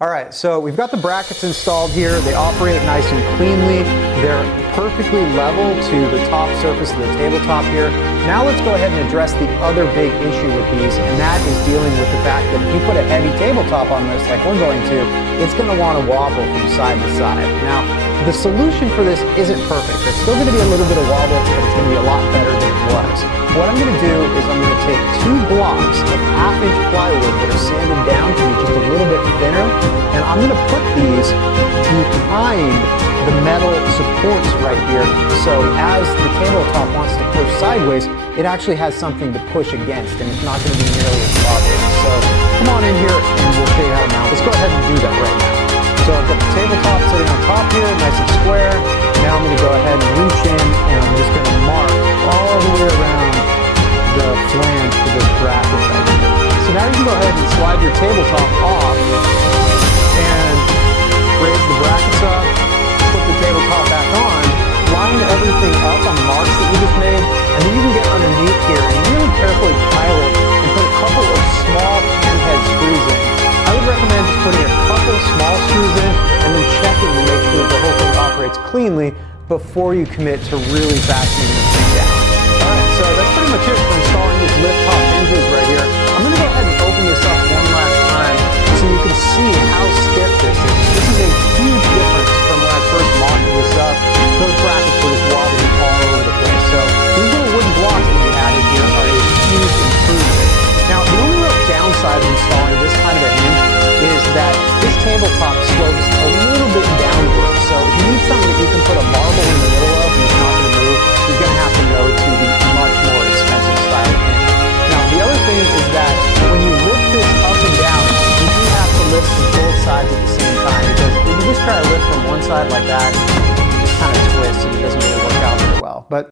All right, so we've got the brackets installed here. They operate nice and cleanly. They're perfectly level to the top surface of the tabletop here. Now let's go ahead and address the other big issue with these, and that is dealing with the fact that if you put a heavy tabletop on this, like we're going to, it's going to want to wobble from side to side. Now, the solution for this isn't perfect. There's still going to be a little bit of wobble, but it's going to be a lot better than it was. What I'm going to do is I'm going to take 2 blocks of 1/2-inch plywood that are sanded down to be just a little bit thinner, and I'm going to put these behind the metal supports right here, so as the tabletop wants to push sideways, it actually has something to push against, and it's not going to be nearly as bothersome. So come on in here and we'll show you how to mount. Let's go ahead and do that right now. So I've got the tabletop sitting on top here, nice and square. Now I'm going to go ahead and reach in, and I'm just going to mark all the way around the flange for this bracket right here. So now you can go ahead and slide your tabletop off and raise the brackets up, put the tabletop back on, line everything up on the marks that you just made, and then you can get underneath here and really carefully pilot and put a couple of small panhead screws in. I would recommend just putting a couple small screws in and then checking to make sure that the whole thing operates cleanly before you commit to really fastening this thing down. Alright, so that's pretty much it for installing these lift top hinges right here. I'm going to go ahead and open this up one last time so you can see how stiff this is. This is a huge difference from when I first mocked this up. Those brackets were just wobbling all over the place. So these little wooden blocks that we added here are a huge improvement. Now, the only real downside of installing this kind of a hinge is that this tabletop slopes a little bit downward. So if you need something that you can put a marble in the middle of and it's not going to move, you're going to have to go to the much more expensive style of hinge. Now, the other thing is that when you lift this up and down, you do have to lift from both sides at the same time, because if you just try to lift from one side like that,